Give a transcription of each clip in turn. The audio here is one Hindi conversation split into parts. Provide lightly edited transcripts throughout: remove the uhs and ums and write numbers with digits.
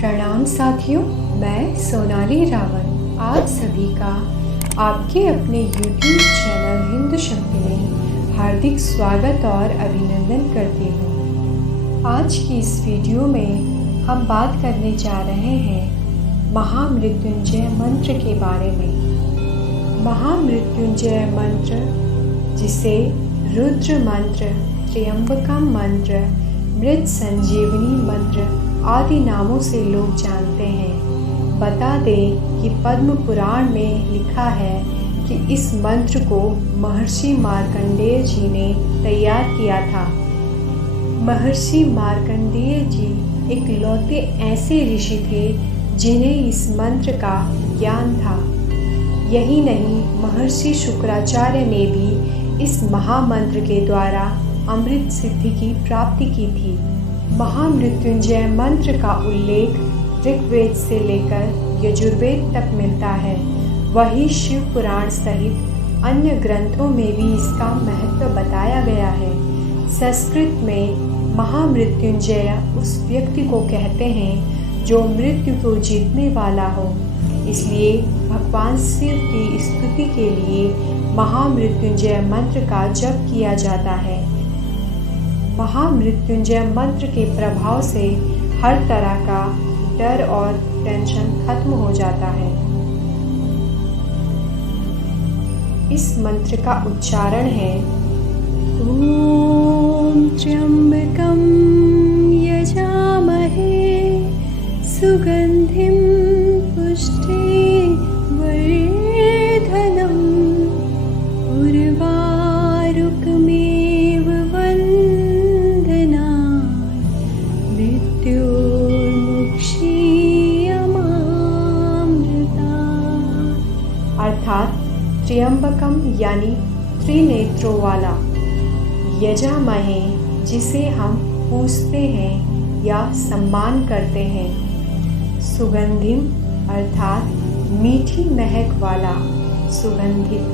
प्रणाम साथियों, मैं सोनाली रावल आप सभी का आपके अपने YouTube चैनल हिंदू शक्ति में हार्दिक स्वागत और अभिनंदन करती हूँ। आज की इस वीडियो में हम बात करने जा रहे हैं महामृत्युंजय मंत्र के बारे में। महामृत्युंजय मंत्र, जिसे रुद्र मंत्र, त्र्यंबकम मंत्र, मृत संजीवनी मंत्र आदि नामों से लोग जानते हैं। बता दें कि पद्म पुराण में लिखा है कि इस मंत्र को महर्षि मार्कंडेय जी ने तैयार किया था। महर्षि मार्कंडेय जी इकलौते ऐसे ऋषि थे जिन्हें इस मंत्र का ज्ञान था। यही नहीं, महर्षि शुक्राचार्य ने भी इस महामंत्र के द्वारा अमृत सिद्धि की प्राप्ति की थी। महामृत्युंजय मंत्र का उल्लेख ऋग्वेद से लेकर यजुर्वेद तक मिलता है। वही शिव पुराण सहित अन्य ग्रंथों में भी इसका महत्व बताया गया है। संस्कृत में महामृत्युंजय उस व्यक्ति को कहते हैं जो मृत्यु को जीतने वाला हो। इसलिए भगवान शिव की स्तुति के लिए महामृत्युंजय मंत्र का जप किया जाता है। महामृत्युंजय मंत्र के प्रभाव से हर तरह का डर और टेंशन खत्म हो जाता है। इस मंत्र का उच्चारण है ओम त्र्यंबकम यजामहे सुगंधिम पुष्टिवर्धनम उर्वारुकमेव अर्थात त्र्यंबकम यानी त्रिनेत्रों वाला, यजामहे जिसे हम पूजते हैं या सम्मान करते हैं, सुगंधिम अर्थात मीठी महक वाला, सुगंधित,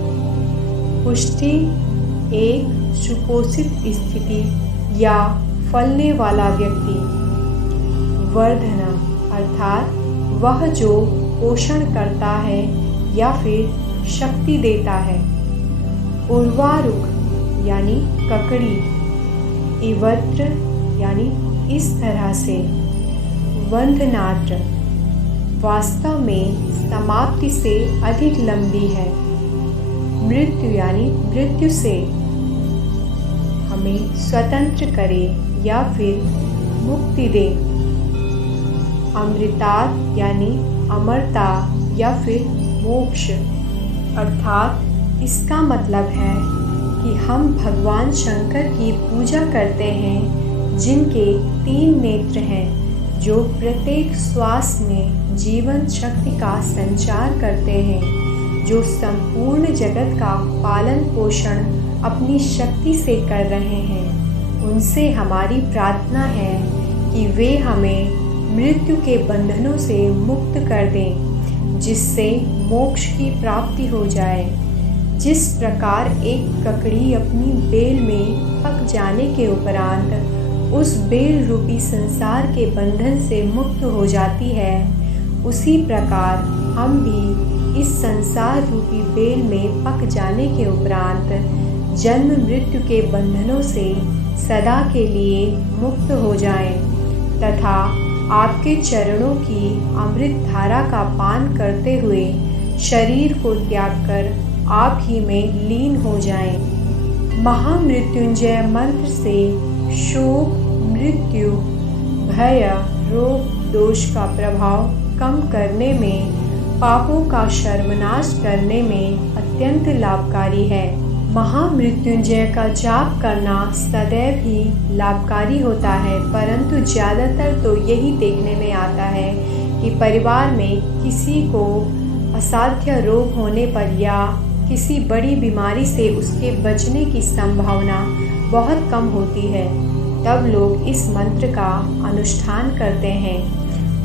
पुष्टि एक सुपोषित स्थिति या फलने वाला व्यक्ति, वर्धनम अर्थात वह जो पोषण करता है या फिर शक्ति देता है, उर्वारुक यानी ककड़ी, इवत्र यानी इस तरह से, वंदनात्र वास्तव में समाप्ति से अधिक लंबी है, मृत्यु यानी मृत्यु से हमें स्वतंत्र करे या फिर मुक्ति दे, अमृतात् यानी अमरता या फिर मोक्ष अर्थात इसका मतलब है कि हम भगवान शंकर की पूजा करते हैं जिनके 3 नेत्र हैं, जो प्रत्येक श्वास में जीवन शक्ति का संचार करते हैं, जो संपूर्ण जगत का पालन पोषण अपनी शक्ति से कर रहे हैं। उनसे हमारी प्रार्थना है कि वे हमें मृत्यु के बंधनों से मुक्त कर दें, जिससे मोक्ष की प्राप्ति हो जाए। जिस प्रकार एक ककड़ी अपनी बेल में पक जाने के उपरांत उस बेल रूपी संसार के बंधन से मुक्त हो जाती है, उसी प्रकार हम भी इस संसार रूपी बेल में पक जाने के उपरांत जन्म मृत्यु के बंधनों से सदा के लिए मुक्त हो जाएं तथा आपके चरणों की अमृत धारा का पान करते हुए शरीर को त्याग कर आप ही में लीन हो जाएं। महामृत्युंजय मंत्र से शोक, मृत्यु, भय, रोग, दोष का प्रभाव कम करने में, पापों का सर्वनाश करने में अत्यंत लाभकारी है। महामृत्युंजय का जाप करना सदैव ही लाभकारी होता है, परंतु ज़्यादातर तो यही देखने में आता है कि परिवार में किसी को असाध्य रोग होने पर या किसी बड़ी बीमारी से उसके बचने की संभावना बहुत कम होती है, तब लोग इस मंत्र का अनुष्ठान करते हैं।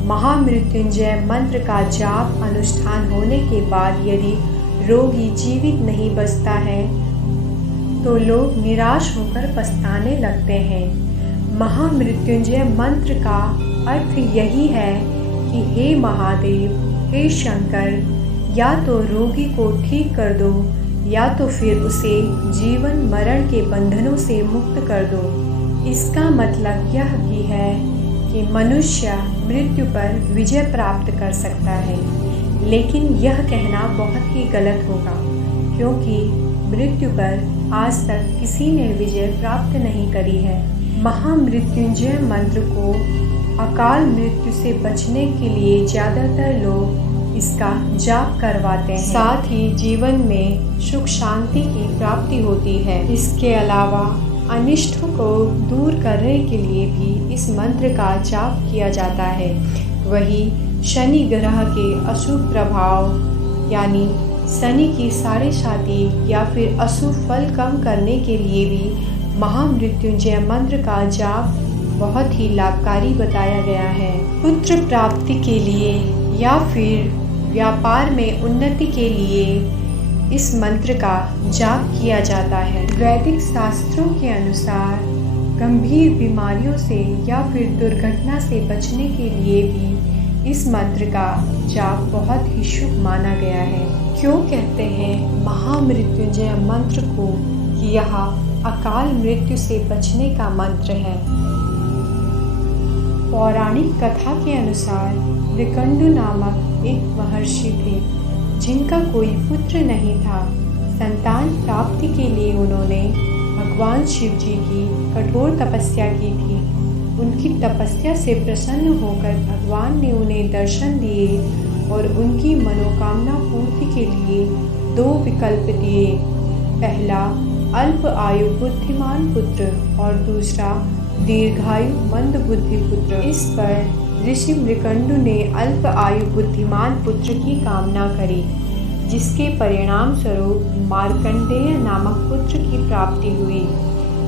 महामृत्युंजय मंत्र का जाप अनुष्ठान होने के बाद यदि रोगी जीवित नहीं बचता है तो लोग निराश होकर पछताने लगते हैं। महामृत्युंजय मंत्र का अर्थ यही है कि हे महादेव, हे शंकर, या तो रोगी को ठीक कर दो या तो फिर उसे जीवन मरण के बंधनों से मुक्त कर दो। इसका मतलब यह भी है कि मनुष्य मृत्यु पर विजय प्राप्त कर सकता है, लेकिन यह कहना बहुत ही गलत होगा, क्योंकि मृत्यु पर आज तक किसी ने विजय प्राप्त नहीं करी है। महामृत्युंजय मंत्र को अकाल मृत्यु से बचने के लिए ज़्यादातर लोग इसका जाप करवाते हैं। साथ ही जीवन में सुख शांति की प्राप्ति होती है। इसके अलावा अनिष्टों को दूर करने के लिए भी इस मंत्र का जाप किया जाता है। वही शनि ग्रह के अशुभ प्रभाव यानी शनि की साढ़ेसाती या फिर अशुभ फल कम करने के लिए भी महामृत्युंजय मंत्र का जाप बहुत ही लाभकारी बताया गया है। पुत्र प्राप्ति के लिए या फिर व्यापार में उन्नति के लिए इस मंत्र का जाप किया जाता है। वैदिक शास्त्रों के अनुसार गंभीर बीमारियों से या फिर दुर्घटना से बचने के लिए भी इस मंत्र का जाप बहुत ही शुभ माना गया है। क्यों कहते हैं महामृत्युंजय मंत्र को कि यह अकाल मृत्यु से बचने का मंत्र है। पौराणिक कथा के अनुसार मृकंडु नामक एक महर्षि थे, जिनका कोई पुत्र नहीं था। संतान प्राप्ति के लिए उन्होंने भगवान शिव जी की कठोर तपस्या की थी। उनकी तपस्या से प्रसन्न होकर भगवान ने उन्हें दर्शन दिए और उनकी मनोकामना पूर्ति के लिए 2 विकल्प दिए। पहला अल्प आयु बुद्धिमान पुत्र और दूसरा दीर्घायु मंद बुद्धि पुत्र। इस पर ऋषि मृकंडु ने अल्प आयु बुद्धिमान पुत्र की कामना करी, जिसके परिणाम स्वरूप मार्कंडेय नामक पुत्र की प्राप्ति हुई।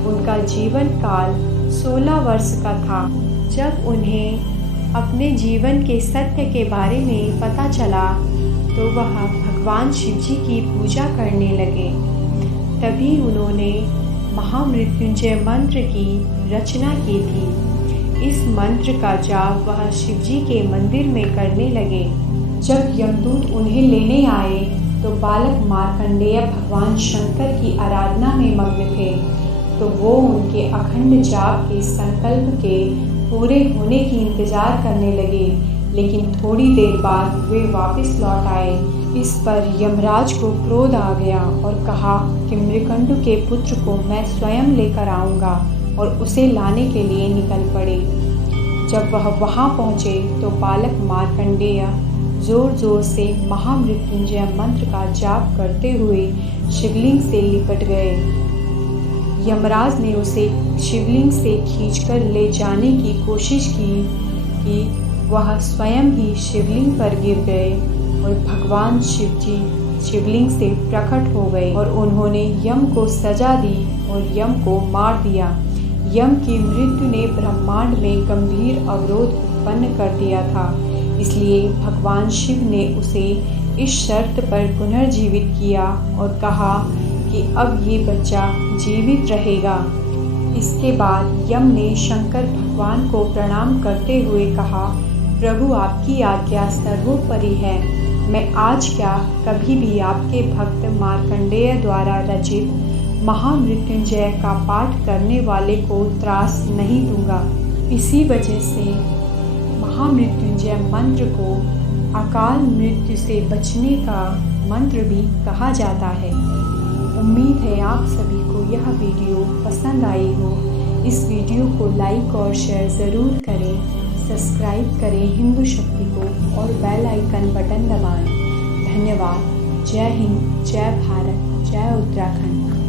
उनका जीवन काल 16 वर्ष का था। जब उन्हें अपने जीवन के सत्य के बारे में पता चला तो वह भगवान शिव जी की पूजा करने लगे। तभी उन्होंने महामृत्युंजय मंत्र की रचना की थी। इस मंत्र का जाप वह शिव जी के मंदिर में करने लगे। जब यमदूत उन्हें लेने आए तो बालक मार्कंडेय भगवान शंकर की आराधना में मग्न थे, तो वो उनके अखंड जाप के संकल्प के पूरे होने की इंतजार करने लगे। लेकिन थोड़ी देर बाद वे वापस लौट आए। इस पर यमराज को क्रोध आ गया और कहा कि मृकंडु के पुत्र को मैं स्वयं लेकर आऊँगा, और उसे लाने के लिए निकल पड़े। जब वह वहाँ पहुँचे तो बालक मार्कंडेय जोर जोर से महामृत्युंजय मंत्र का जाप करते हुए शिवलिंग से लिपट गए। यमराज ने उसे शिवलिंग से खींचकर ले जाने की कोशिश की कि वह स्वयं ही शिवलिंग पर गिर गए और भगवान शिव जी शिवलिंग से प्रकट हो गए और उन्होंने यम को सजा दी और यम को मार दिया। यम की मृत्यु ने ब्रह्मांड में गंभीर अवरोध उत्पन्न कर दिया था, इसलिए भगवान शिव ने उसे इस शर्त पर पुनर्जीवित किया और कहा कि अब ये बच्चा जीवित रहेगा। इसके बाद यम ने शंकर भगवान को प्रणाम करते हुए कहा, प्रभु आपकी आज्ञा सर्वोपरि है। मैं आज क्या कभी भी आपके भक्त मार्कंडेय द्वारा रचित महामृत्युंजय का पाठ करने वाले को त्रास नहीं दूंगा। इसी वजह से महामृत्युंजय मंत्र को अकाल मृत्यु से बचने का मंत्र भी कहा जाता है। उम्मीद है आप सभी को यह वीडियो पसंद आई हो। इस वीडियो को लाइक और शेयर ज़रूर करें, सब्सक्राइब करें हिंदू शक्ति को और बेल आइकन बटन दबाएं। धन्यवाद। जय हिंद, जय भारत, जय उत्तराखंड।